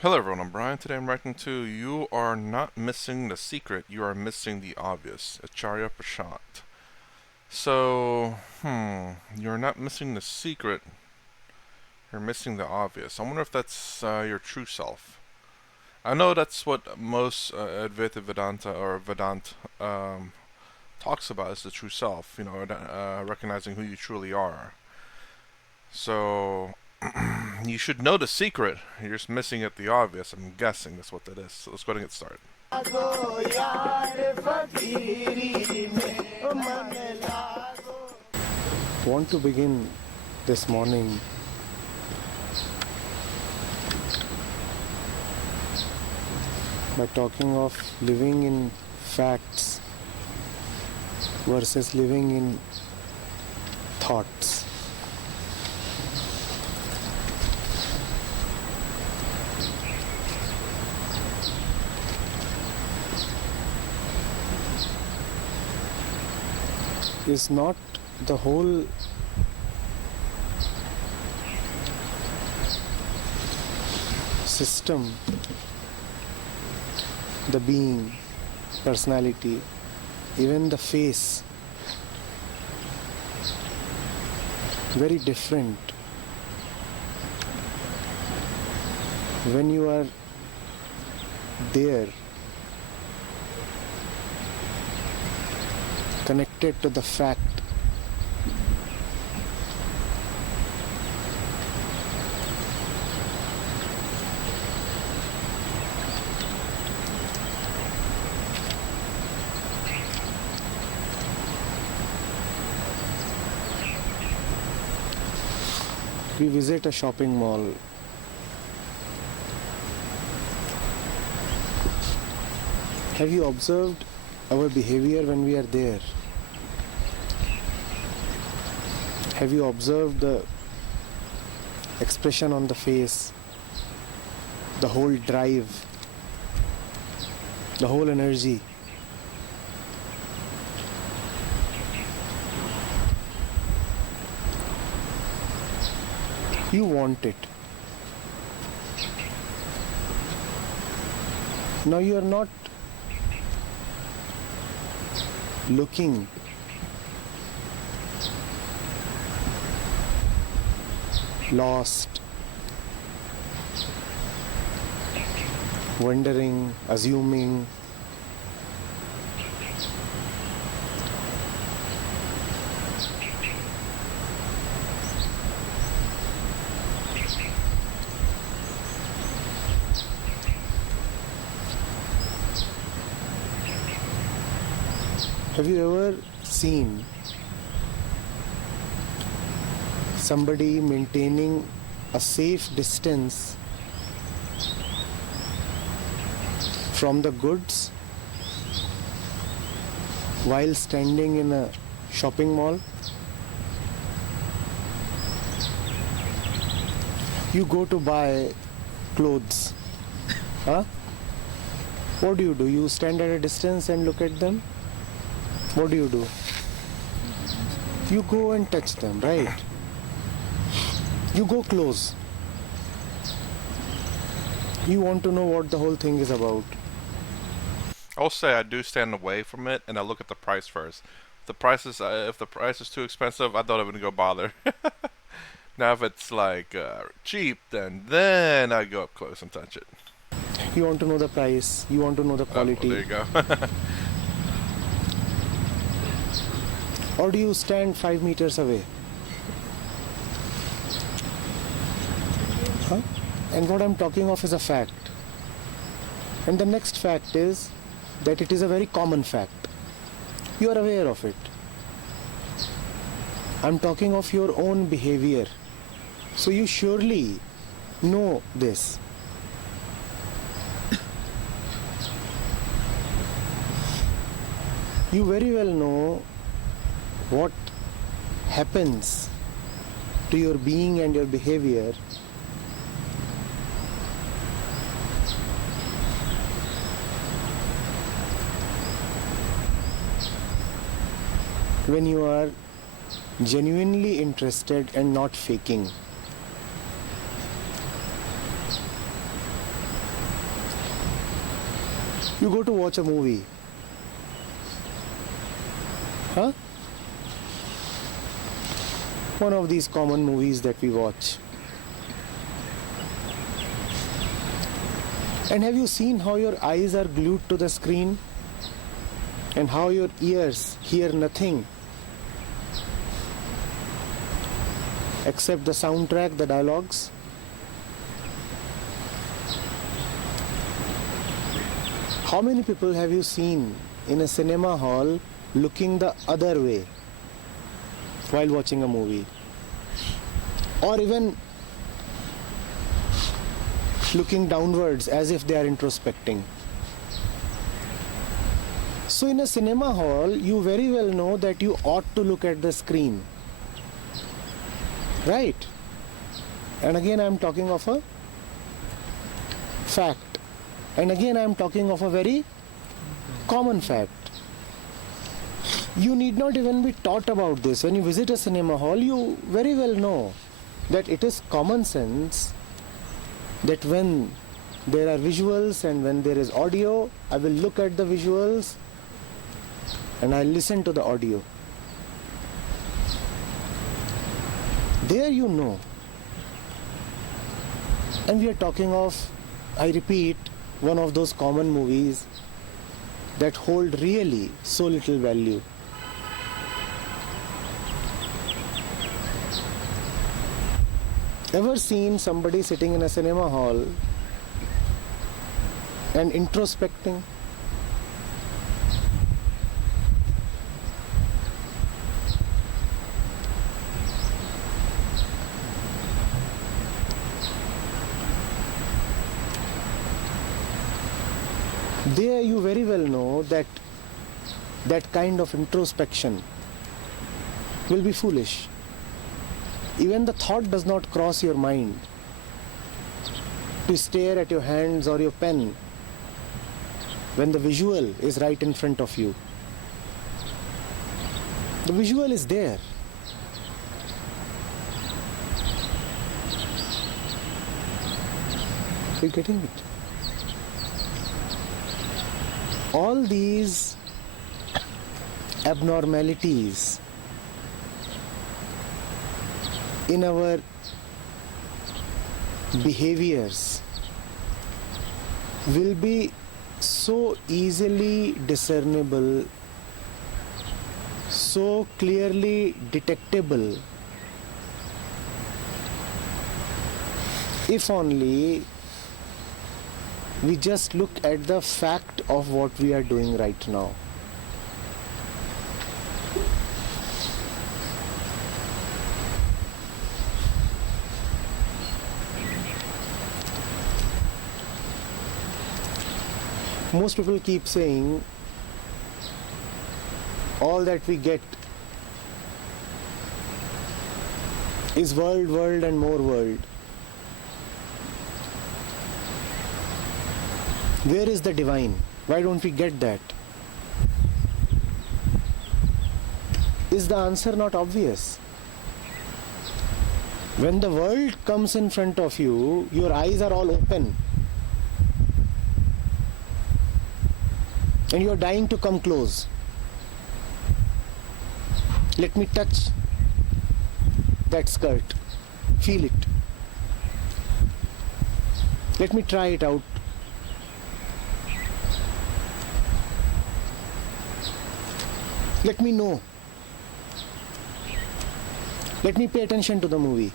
Hello everyone, I'm Brian. Today I'm writing to You Are Not Missing the Secret, You Are Missing the Obvious. Acharya Prashant. You're not missing the secret, you're missing the obvious. I wonder if that's your true self. I know that's what most Advaita Vedanta or Vedant talks about is the true self, recognizing who you truly are. So, you should know the secret, you're just missing it the obvious. I'm guessing that's what that is. So let's go ahead and get started. Want to begin this morning by talking of living in facts versus living in thoughts. Is not the whole system, the being, personality, even the face, very different when you are there, connected to the fact. We visit a shopping mall. Have you observed our behavior when we are there? Have you observed the expression on the face, the whole drive, the whole energy? You want it. Now you are not looking lost, wondering, assuming. Have you ever seen somebody maintaining a safe distance from the goods while standing in a shopping mall? You go to buy clothes. Huh? What do? You stand at a distance and look at them? What do? You go and touch them, right? You go close. You want to know what the whole thing is about. I'll say I do stand away from it, and I look at the price first. If the price is too expensive, I don't even go bother. Now, if it's like cheap, then I go up close and touch it. You want to know the price. You want to know the quality. There you go. Or do you stand 5 meters away? Huh? And what I'm talking of is a fact. And the next fact is that it is a very common fact. You are aware of it. I'm talking of your own behavior. So you surely know this. You very well know what happens to your being and your behavior when you are genuinely interested and not faking. You go to watch a movie. Huh? One of these common movies that we watch. And have you seen how your eyes are glued to the screen and how your ears hear nothing except the soundtrack, the dialogues? How many people have you seen in a cinema hall looking the other way while watching a movie? Or even looking downwards as if they are introspecting. So in a cinema hall, you very well know that you ought to look at the screen. Right? And again I am talking of a fact. And again I am talking of a very common fact. You need not even be taught about this. When you visit a cinema hall, you very well know that it is common sense that when there are visuals and when there is audio, I will look at the visuals and I listen to the audio. There you know. And we are talking of, I repeat, one of those common movies that hold really so little value. Ever seen somebody sitting in a cinema hall and introspecting? There you very well know that that kind of introspection will be foolish. Even the thought does not cross your mind to stare at your hands or your pen when the visual is right in front of you. The visual is there. Are you getting it? All these abnormalities in our behaviors will be so easily discernible, so clearly detectable, if only we just look at the fact of what we are doing right now. Most people keep saying all that we get is world, world and more world. Where is the divine? Why don't we get that? Is the answer not obvious? When the world comes in front of you, your eyes are all open. And you are dying to come close. Let me touch that skirt. Feel it. Let me try it out. Let me know. Let me pay attention to the movie.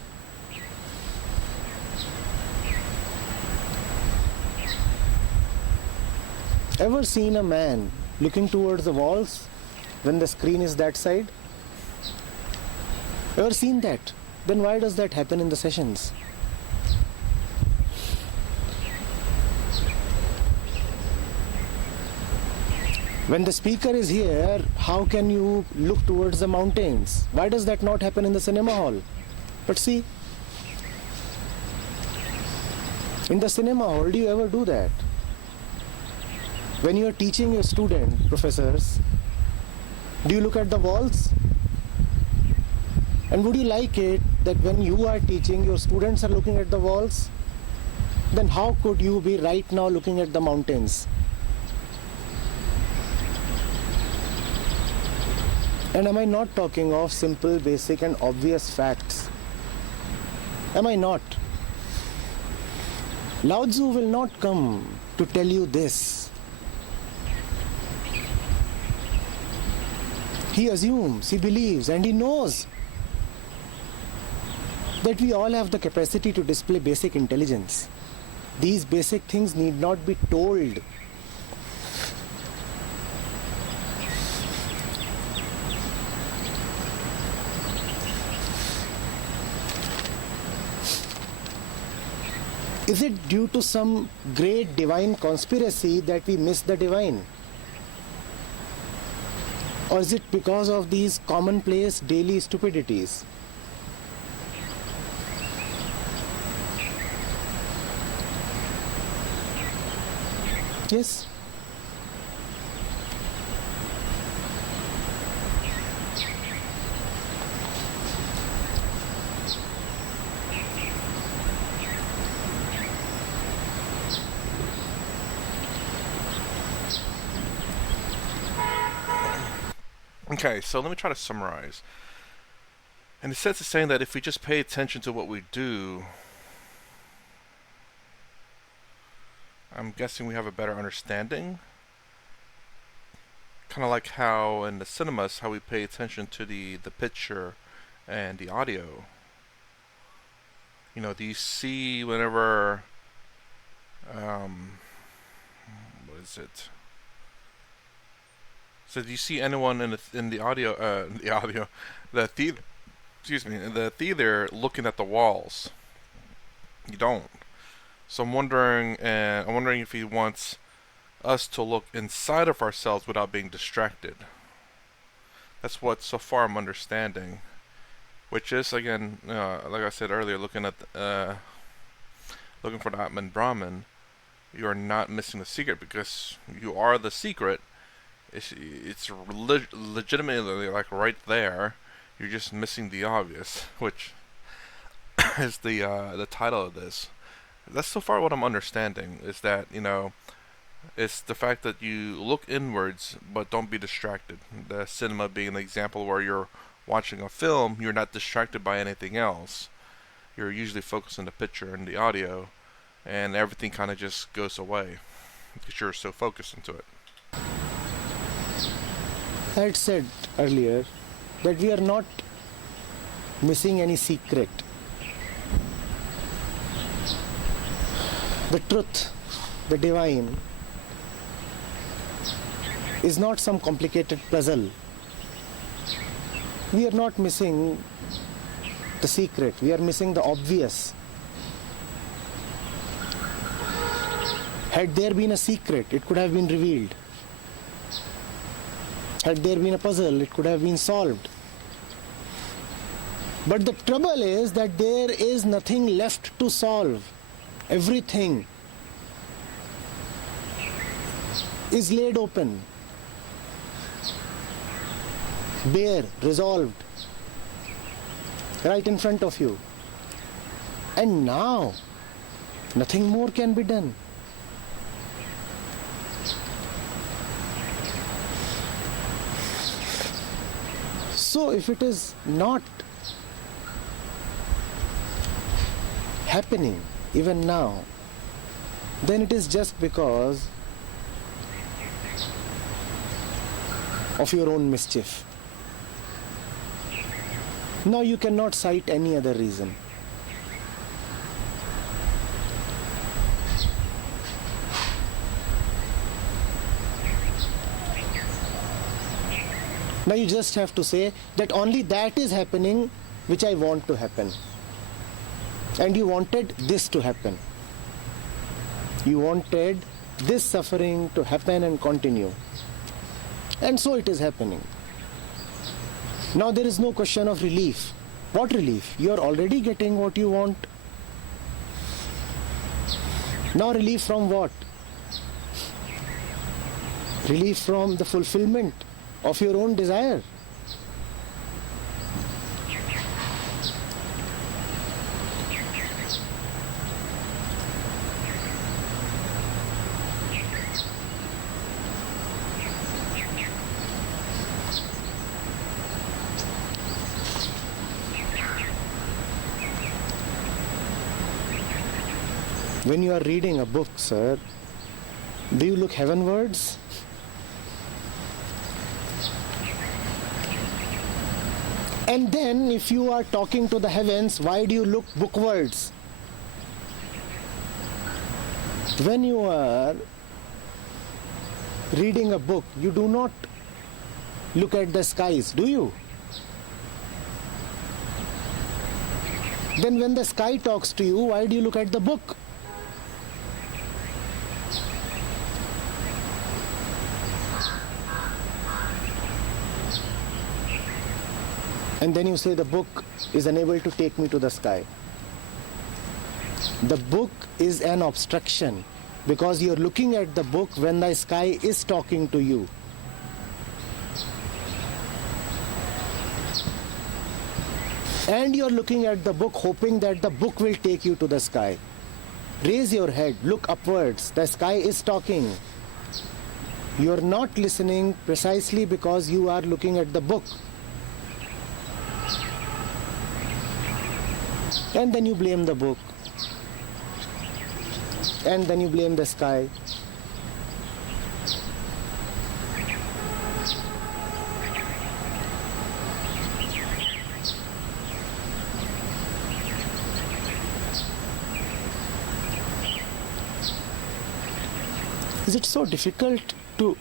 Ever seen a man looking towards the walls when the screen is that side? Ever seen that? Then why does that happen in the sessions? When the speaker is here, how can you look towards the mountains? Why does that not happen in the cinema hall? But see, in the cinema hall, do you ever do that? When you are teaching your student, professors, do you look at the walls? And would you like it that when you are teaching, your students are looking at the walls? Then how could you be right now looking at the mountains? And am I not talking of simple, basic, and obvious facts? Am I not? Lao Tzu will not come to tell you this. He assumes, he believes, and he knows that we all have the capacity to display basic intelligence. These basic things need not be told. Is it due to some great divine conspiracy that we miss the divine? Or is it because of these commonplace daily stupidities? Yes. Okay, so let me try to summarize. In a sense, it's saying that if we just pay attention to what we do, I'm guessing we have a better understanding. Kind of like how in the cinemas, how we pay attention to the picture and the audio. You know, do you see whenever, what is it? So do you see anyone in the audio, the theater, excuse me, in the theater looking at the walls? You don't. So I'm wondering if he wants us to look inside of ourselves without being distracted. That's what so far I'm understanding. Which is again, like I said earlier, looking for the Atman Brahman, you are not missing the secret because you are the secret. It's legitimately like right there. You're just missing the obvious, which is the title of this. That's so far what I'm understanding is that it's the fact that you look inwards but don't be distracted. The cinema being an example where you're watching a film, you're not distracted by anything else. You're usually focused on the picture and the audio, and everything kind of just goes away because you're so focused into it. I had said earlier that we are not missing any secret. The truth, the divine, is not some complicated puzzle. We are not missing the secret, we are missing the obvious. Had there been a secret, it could have been revealed. Had there been a puzzle, it could have been solved. But the trouble is that there is nothing left to solve. Everything is laid open, bare, resolved, right in front of you. And now, nothing more can be done. So if it is not happening even now, then it is just because of your own mischief. Now you cannot cite any other reason. Now you just have to say that only that is happening which I want to happen. And you wanted this to happen. You wanted this suffering to happen and continue. And so it is happening. Now there is no question of relief. What relief? You are already getting what you want. Now relief from what? Relief from the fulfillment of your own desire. When you are reading a book, sir, do you look heavenwards? And then, if you are talking to the heavens, why do you look bookwards? When you are reading a book, you do not look at the skies, do you? Then when the sky talks to you, why do you look at the book? And then you say the book is unable to take me to the sky. The book is an obstruction because you're looking at the book when the sky is talking to you. And you're looking at the book hoping that the book will take you to the sky. Raise your head, look upwards. The sky is talking. You're not listening precisely because you are looking at the book. And then you blame the book. And then you blame the sky. Is it so difficult to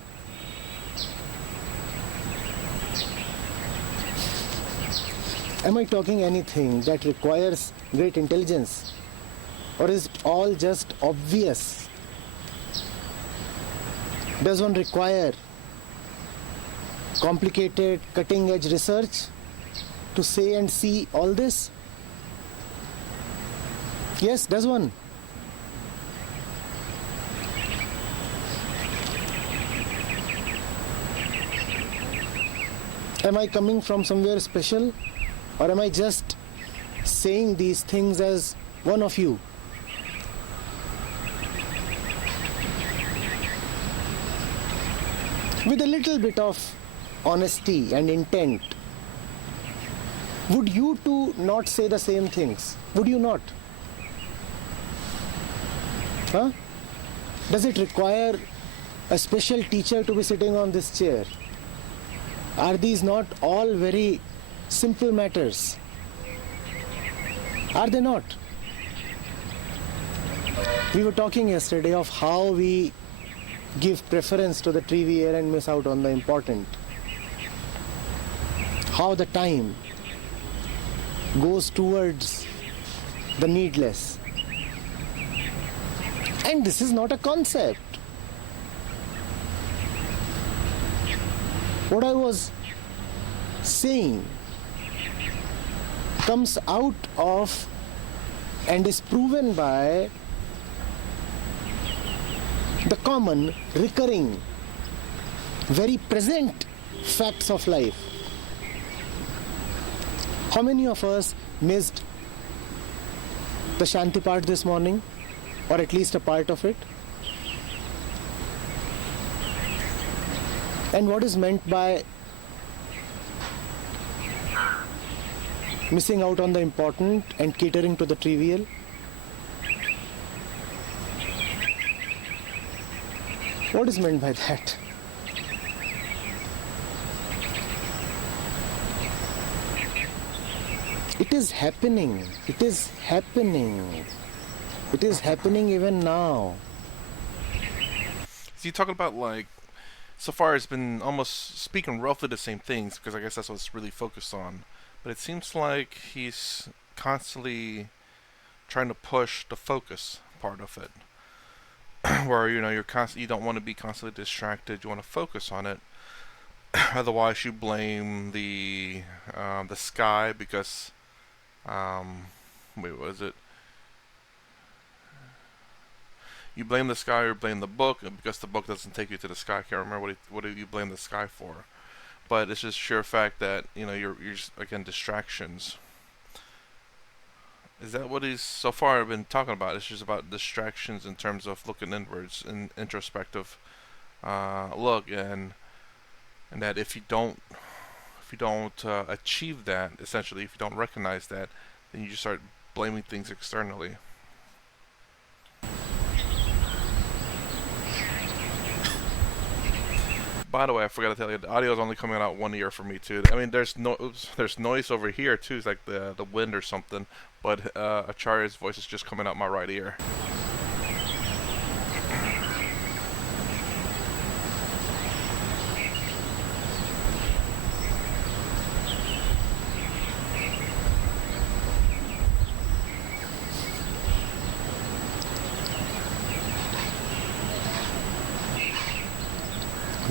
am I talking anything that requires great intelligence? Or is it all just obvious? Does one require complicated, cutting-edge research to say and see all this? Yes, does one? Am I coming from somewhere special? Or am I just saying these things as one of you? With a little bit of honesty and intent, would you two not say the same things? Would you not? Huh? Does it require a special teacher to be sitting on this chair? Are these not all very simple matters? Are they not? We were talking yesterday of how we give preference to the trivial and miss out on the important. How the time goes towards the needless. And this is not a concept. What I was saying comes out of and is proven by the common, recurring, very present facts of life. How many of us missed the Shanti part this morning, or at least a part of it? And what is meant by missing out on the important and catering to the trivial? What is meant by that? It is happening. It is happening. It is happening even now. So you talking about like so far it's been almost speaking roughly the same things because I guess that's what it's really focused on. But it seems like he's constantly trying to push the focus part of it, where you don't want to be constantly distracted. You want to focus on it. Otherwise, you blame the sky because wait, what is it? You blame the sky or blame the book because the book doesn't take you to the sky. I can't remember what do you blame the sky for. But it's just sheer fact that you're just, again, distractions. Is that what he's so far been talking about? It's just about distractions in terms of looking inwards and introspective look, and that if you don't achieve that, essentially, if you don't recognize that, then you just start blaming things externally. By the way, I forgot to tell you, the audio is only coming out one ear for me too. I mean, there's noise over here too. It's like the wind or something. But Acharya's voice is just coming out my right ear.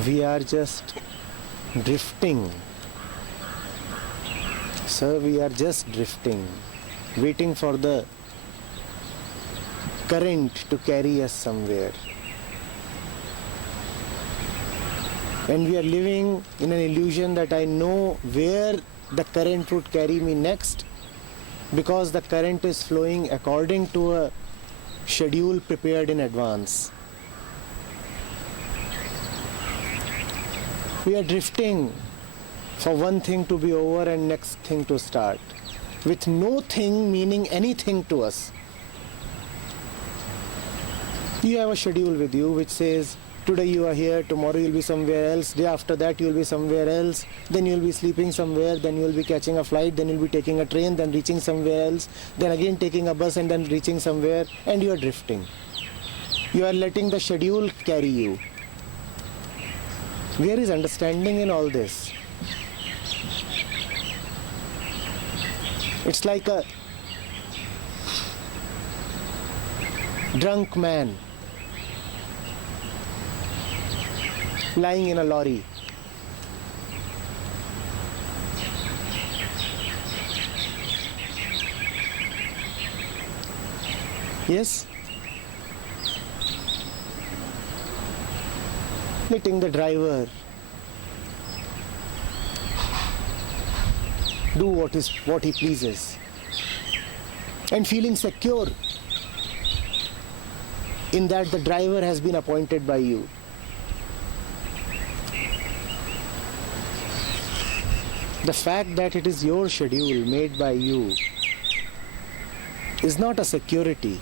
We are just drifting. Sir, we are just drifting, waiting for the current to carry us somewhere. And we are living in an illusion that I know where the current would carry me next, because the current is flowing according to a schedule prepared in advance. We are drifting for one thing to be over and next thing to start, with no thing meaning anything to us. You have a schedule with you which says, today you are here, tomorrow you'll be somewhere else, day after that you'll be somewhere else, then you'll be sleeping somewhere, then you'll be catching a flight, then you'll be taking a train, then reaching somewhere else, then again taking a bus and then reaching somewhere, and you are drifting. You are letting the schedule carry you. Where is understanding in all this? It's like a drunk man lying in a lorry. Yes? Letting the driver do what he pleases, and feeling secure in that the driver has been appointed by you. The fact that it is your schedule made by you is not a security.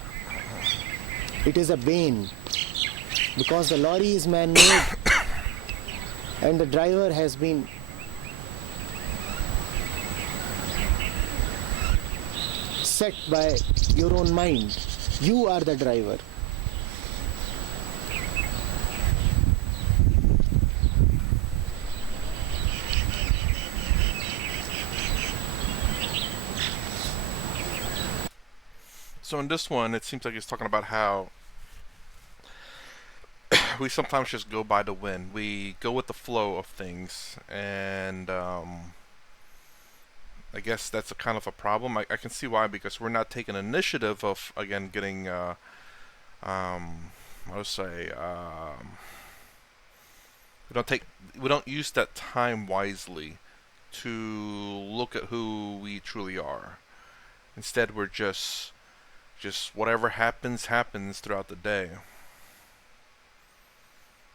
It is a bane, because the lorry is man-made and the driver has been set by your own mind. You are the driver. So in this one, it seems like he's talking about how we sometimes just go by the wind. We go with the flow of things, and I guess that's a kind of a problem. I can see why, because we're not taking initiative of, again, getting I would say we don't use that time wisely to look at who we truly are. Instead, we're just whatever happens throughout the day.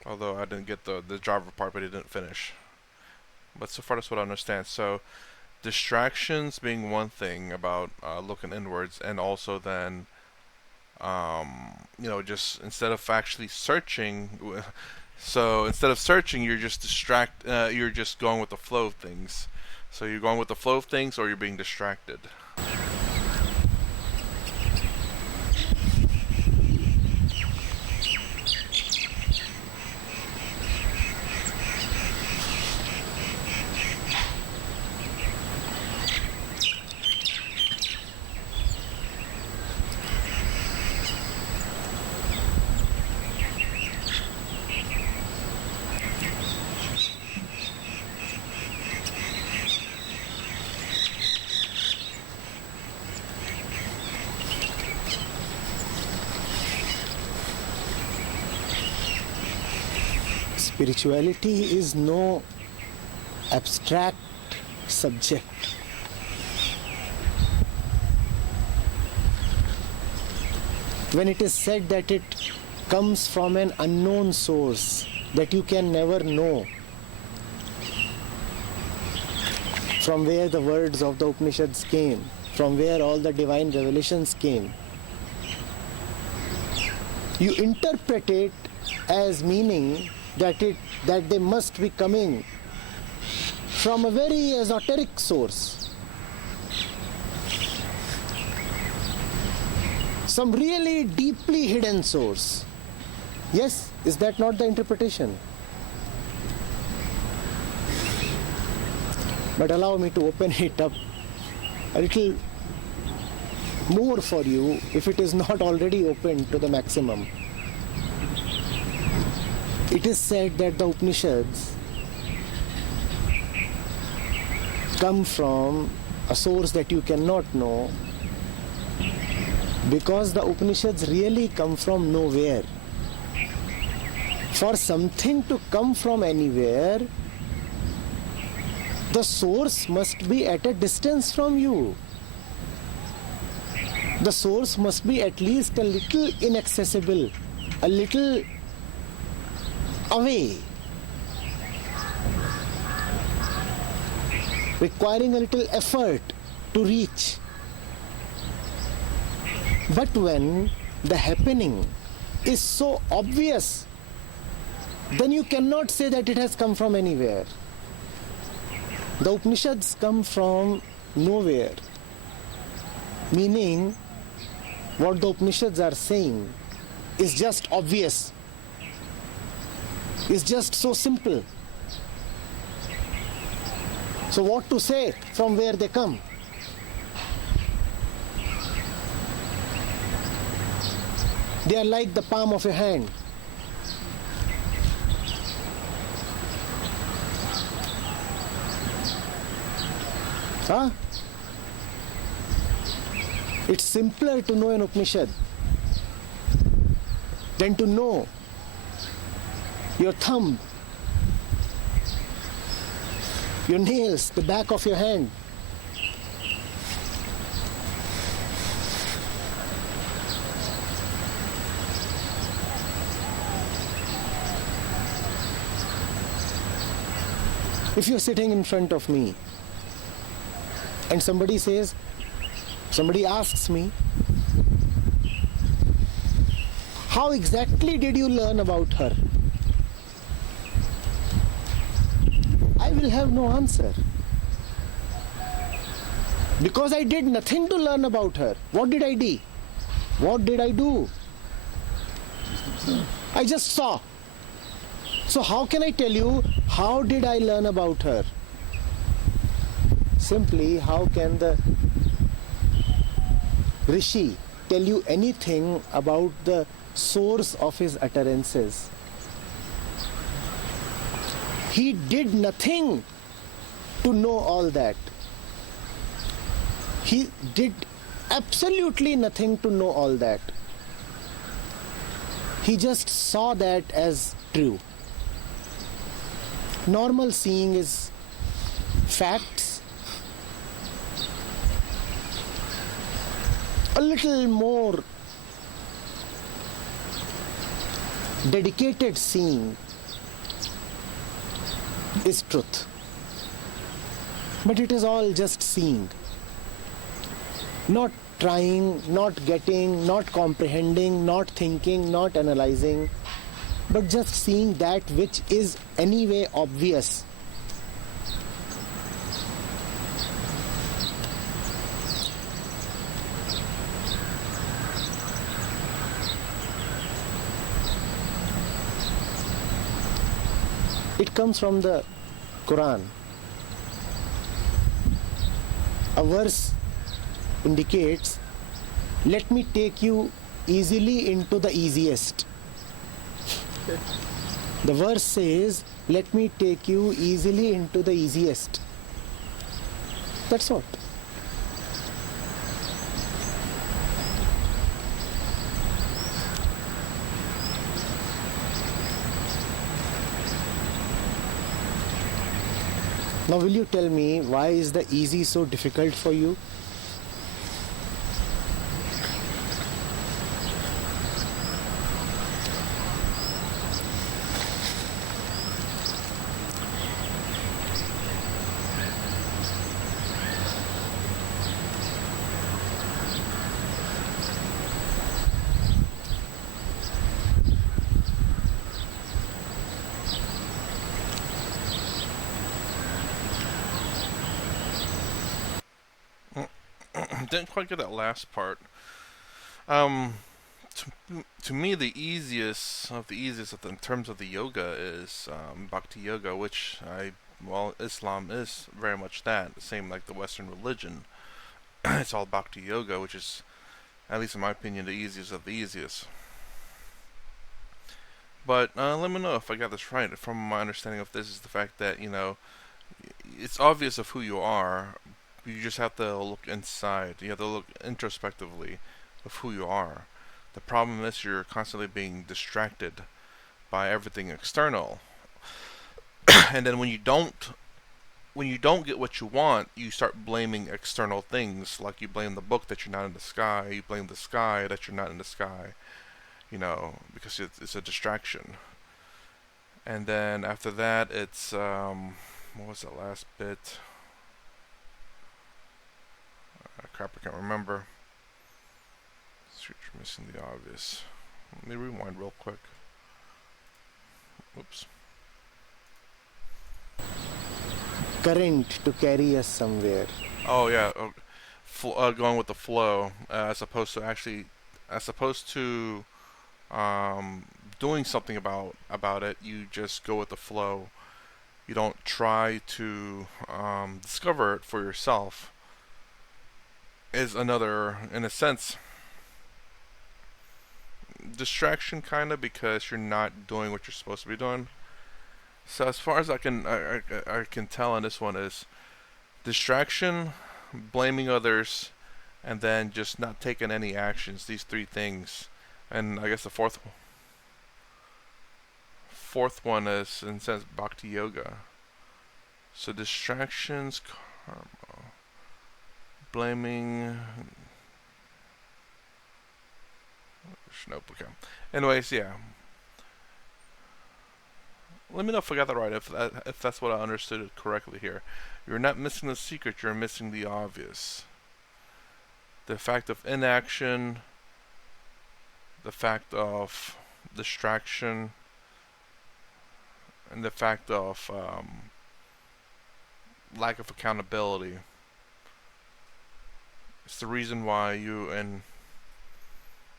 Although I didn't get the driver part, but he didn't finish. But so far that's what I understand. So distractions being one thing about looking inwards, and also then just instead of actually searching, so instead of searching, you're just you're just going with the flow of things. So you're going with the flow of things, or you're being distracted. Spirituality is no abstract subject. When it is said that it comes from an unknown source that you can never know, from where the words of the Upanishads came, from where all the divine revelations came, you interpret it as meaning that they must be coming from a very esoteric source, some really deeply hidden source. Yes, is that not the interpretation? But allow me to open it up a little more for you, if it is not already opened to the maximum. It is said that the Upanishads come from a source that you cannot know, because the Upanishads really come from nowhere. For something to come from anywhere, the source must be at a distance from you. The source must be at least a little inaccessible, a little away, requiring a little effort to reach. But when the happening is so obvious, then you cannot say that it has come from anywhere. The Upanishads come from nowhere, meaning what the Upanishads are saying is just obvious, is just so simple. So what to say from where they come? They are like the palm of your hand. Huh? It's simpler to know an Upanishad than to know your thumb, your nails, the back of your hand. If you're sitting in front of me and somebody asks me, how exactly did you learn about her? I will have no answer. Because I did nothing to learn about her. What did I do? What did I do? I just saw. So how can I tell you how did I learn about her? Simply, how can the Rishi tell you anything about the source of his utterances? He did nothing to know all that. He did absolutely nothing to know all that. He just saw that as true. Normal seeing is facts. A little more dedicated seeing is truth. But it is all just seeing. Not trying, not getting, not comprehending, not thinking, not analyzing, but just seeing that which is anyway obvious. It comes from the Quran. A verse indicates, let me take you easily into the easiest. The verse says, let me take you easily into the easiest. That's what. Now will you tell me, why is the easy so difficult for you? didn't quite get that last part. Um, to me, the easiest in terms of the yoga is Bhakti yoga, which Islam is very much that, same like the Western religion. It's all Bhakti yoga, which is, at least in my opinion, the easiest of the easiest. But let me know if I got this right. From my understanding of this is the fact that it's obvious of who you are. You just have to look inside. You have to look introspectively of who you are. The problem is you're constantly being distracted by everything external, and then when you don't get what you want, you start blaming external things. Like you blame the book that you're not in the sky. You blame the sky that you're not in the sky. Because it's a distraction. And then after that, it's what was that last bit? Crap, I can't remember. You're missing the obvious. Let me rewind real quick. Oops. Current to carry us somewhere. Oh yeah, going with the flow, as opposed to doing something about it. You just go with the flow. You don't try to discover it for yourself. Is another, in a sense, distraction, kind of, because you're not doing what you're supposed to be doing. So as far as I can tell in this one is distraction, blaming others, and then just not taking any actions. These three things, and I guess the fourth one is, in a sense, bhakti yoga. So distractions, karma, blaming. Nope. Okay. Anyways, yeah. Let me know if I got that right. If that's what I understood it correctly here. You're not missing the secret. You're missing the obvious. The fact of inaction. The fact of distraction. And the fact of lack of accountability. It's the reason why you, and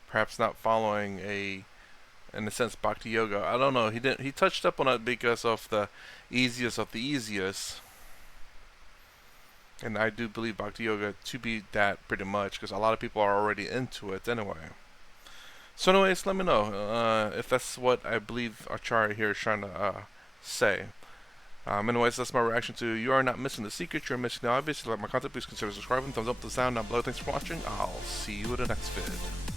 perhaps not following in a sense, bhakti yoga. I don't know. He touched up on it because of the easiest of the easiest, and I do believe bhakti yoga to be that pretty much because a lot of people are already into it anyway. So, anyways, let me know if that's what I believe Acharya here is trying to say. Anyways, that's my reaction to You Are Not Missing the Secret, You're Missing the Obvious. If you like my content, please consider subscribing. Thumbs up to the sound down below. Thanks for watching. I'll see you in the next vid.